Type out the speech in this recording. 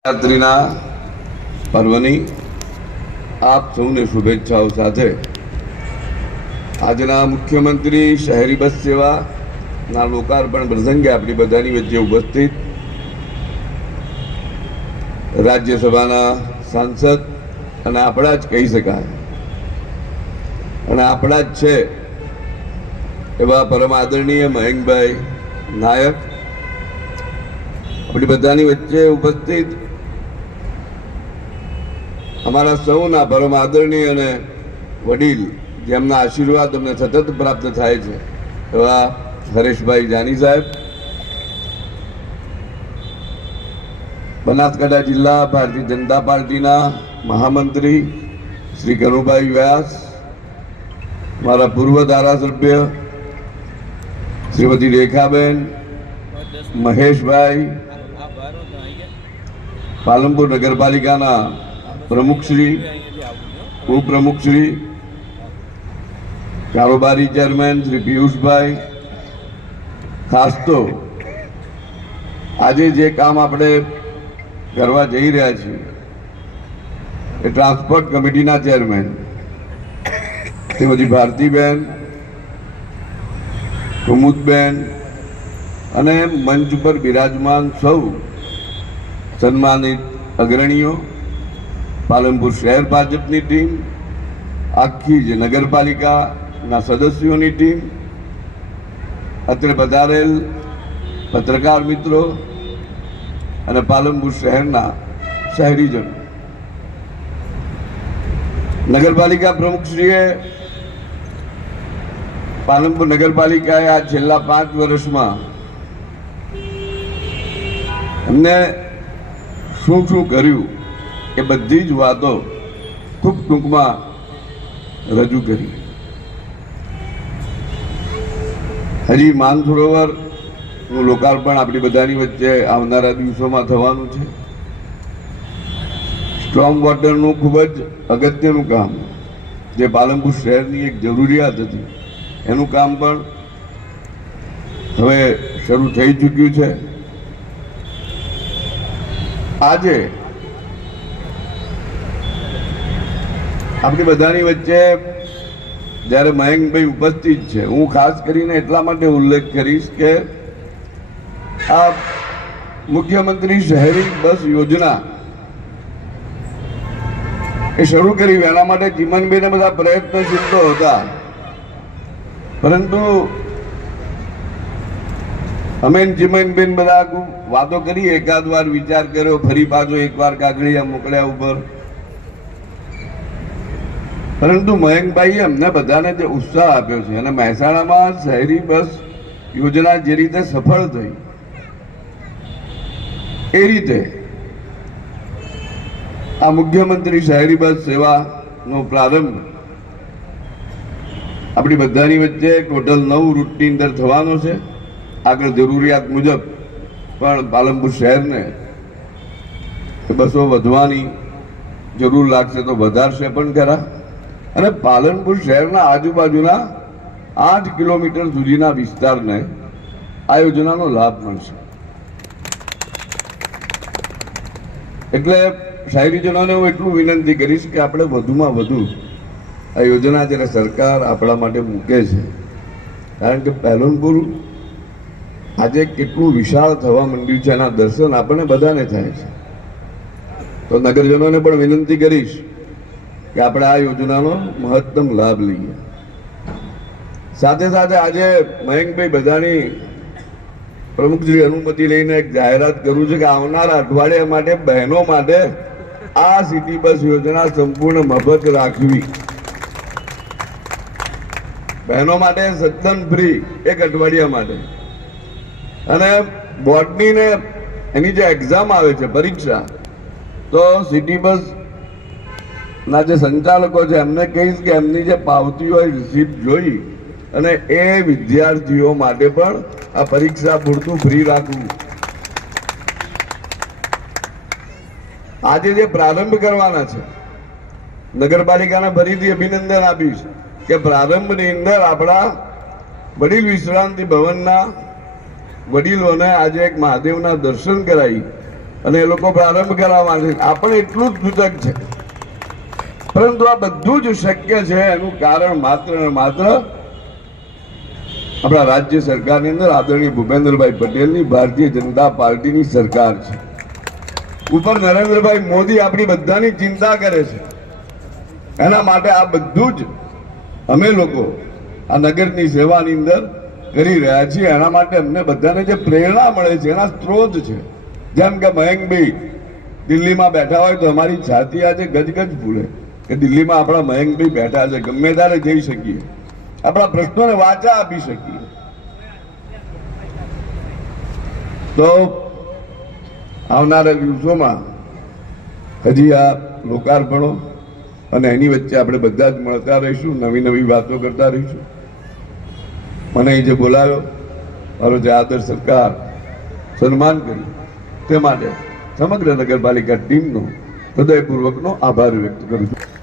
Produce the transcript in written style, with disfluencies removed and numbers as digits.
નવરાત્રિના પર્વની આપ સૌને શુભેચ્છાઓ સાથે આજના મુખ્યમંત્રી શહેરી બસ સેવાના લોકાર્પણ પ્રસંગે આપણી બધાની વચ્ચે ઉપસ્થિત રાજ્યસભાના સાંસદ અને આપણા જ કહી શકાય અને આપણા જ છે એવા પરમ આદરણીય મયંકભાઈ નાયક આપણી બધાની વચ્ચે ઉપસ્થિત અમારા સૌના પરમ આદરણીય અને વડીલ જેમના આશીર્વાદ અમને સતત પ્રાપ્ત થાય છે એવા હરેશભાઈ જાની સાહેબ, બનાસકાંઠા જિલ્લા ભારતીય જનતા પાર્ટીના મહામંત્રી શ્રી કનુભાઈ વ્યાસ, મારા પૂર્વ ધારાસભ્ય શ્રીમતી રેખાબેન, મહેશભાઈ, પાલનપુર નગરપાલિકાના પ્રમુખશ્રી, ઉપપ્રમુખશ્રી, કારોબારી ચેરમેન શ્રી પિયુષભાઈ, ખાસ તો આજે જે કામ આપણે કરવા જઈ રહ્યા છીએ એ ટ્રાન્સપોર્ટ કમિટીના ચેરમેન શ્રીમતી ભારતીબેન, કુમુદબેન અને મંચ પર બિરાજમાન સૌ સન્માનિત અગ્રણીઓ, પાલનપુર શહેર ભાજપની ટીમ, આખી જ નગરપાલિકાના સદસ્યોની ટીમ, અત્રે પધારેલ પત્રકાર મિત્રો અને પાલનપુર શહેરના શહેરીજનો. નગરપાલિકા પ્રમુખશ્રીએ પાલનપુર નગરપાલિકાએ આ છેલ્લા 5 વર્ષમાં એમને શું શું કર્યું એ બધી જ વાતો ખૂબ ટૂંકમાં રજૂ કરી. હજી માનસરોવરનું લોકાર્પણ આપણી બધાની વચ્ચે આવનારા દિવસોમાં થવાનું છે. સ્ટ્રોંગ વોટરનું ખૂબ જ અગત્યનું કામ જે પાલનપુર શહેરની એક જરૂરિયાત હતી એનું કામ પણ હવે શરૂ થઈ ચૂક્યું છે. આજે આપણી બધાની વચ્ચે જ્યારે મયંકભાઈ ઉપસ્થિત છે, હું ખાસ કરીને એટલા માટે ઉલ્લેખ કરીશ કે આ મુખ્યમંત્રી શહેરી બસ યોજના એ શરૂ કરી એના માટે ચીમનભાઈને બધા પ્રયત્નશીલ તો હતા, પરંતુ અમે ચીમનબેન બધા વાતો કરી, એકાદ વાર વિચાર કર્યો, ફરી પાછો એકવાર કાગળિયા મોકલ્યા ઉપર, પરંતુ મયંકભાઈએ અમને બધાને જે ઉત્સાહ આપ્યો છે અને મહેસાણામાં શહેરી બસ યોજના જે રીતે સફળ થઈ એ રીતે આ મુખ્યમંત્રી શહેરી બસ સેવાનો પ્રારંભ આપણી બધાની વચ્ચે ટોટલ 9 રૂટની અંદર થવાનો છે. આગળ જરૂરિયાત મુજબ પણ પાલનપુર શહેરને બસો વધવાની જરૂર લાગશે તો વધારશે પણ ખરા, અને પાલનપુર શહેરના આજુબાજુના 8 કિલોમીટર સુધીના વિસ્તારને આ યોજનાનો લાભ મળશે. એટલે શહેરીજનોને હું એટલું વિનંતી કરીશ કે આપણે વધુમાં વધુ આ યોજના જ્યારે સરકાર આપણા માટે મૂકે છે, કારણ કે પાલનપુર આજે કેટલું વિશાળ થવા માંડ્યું છે એના દર્શન આપણને બધાને થાય છે. તો નગરજનોને પણ વિનંતી કરીશ કે આપણે આ યોજનાનો મહત્તમ લાભ લઈએ. સાથે સાથે આજે મયંકભાઈ બધાની પ્રમુખશ્રી અનુમતિ લઈને એક જાહેરાત કરું છું કે આવનારા અઠવાડિયા માટે બહેનો માટે આ સિટી બસ યોજના સંપૂર્ણ મફત રાખવી. બહેનો માટે સત્તન ફ્રી એક અઠવાડિયા માટે. અને બોર્ડની ને એની જે એક્ઝામ આવે છે પરીક્ષા, તો સિટી બસ ના જે સંચાલકો છે એમને કહીશ કે એમની જે પાવતી હોય રિસીપ્ટ જોઈ અને એ વિદ્યાર્થીઓ માટે પણ આ પરીક્ષા પૂરતું ફ્રી રાખવું. આજે જે પ્રારંભ કરવાના છે નગરપાલિકાને ફરીથી અભિનંદન આપીશ કે પ્રારંભની અંદર આપણા વડીલ વિશ્રાંતિ ભવનના વડીલોને આજે એક મહાદેવના દર્શન કરાવી અને એ લોકો પ્રારંભ કરાવવા છે. આ પણ એટલું જ સૂચક છે. પરંતુ આ બધું જ શક્ય છે એનું કારણ માત્ર ને માત્ર આપણા રાજ્ય સરકારની અંદર આદરણીય ભૂપેન્દ્રભાઈ પટેલની ભારતીય જનતા પાર્ટીની સરકાર છે. ઉપર નરેન્દ્રભાઈ મોદી આપણી બધાની ચિંતા કરે છે. એના માટે આ બધું જ અમે લોકો આ નગરની સેવાની અંદર કરી રહ્યા છીએ. એના માટે અમને બધાને જે પ્રેરણા મળે છે એના સ્ત્રોત છે. જેમ કે મયંકભાઈ દિલ્હીમાં બેઠા હોય તો અમારી છાતી આજે ગજગજ ફૂલે કે દિલ્હીમાં આપણા મયંકભાઈ બેઠા છે, ગમે ત્યારે જઈ શકીએ, આપણા પ્રશ્નોને વાચા આપી શકીએ. તો આવનારા દિવસોમાં હજી આ લોકાર્પણો અને એની વચ્ચે આપણે બધા જ મળતા રહીશું, નવી નવી વાતો કરતા રહીશું. મને અહીં જે બોલાવ્યો, મારો જે આદર સરકાર સન્માન કર્યું તે માટે સમગ્ર નગરપાલિકા ટીમનો હૃદયપૂર્વકનો આભાર વ્યક્ત કરું છું.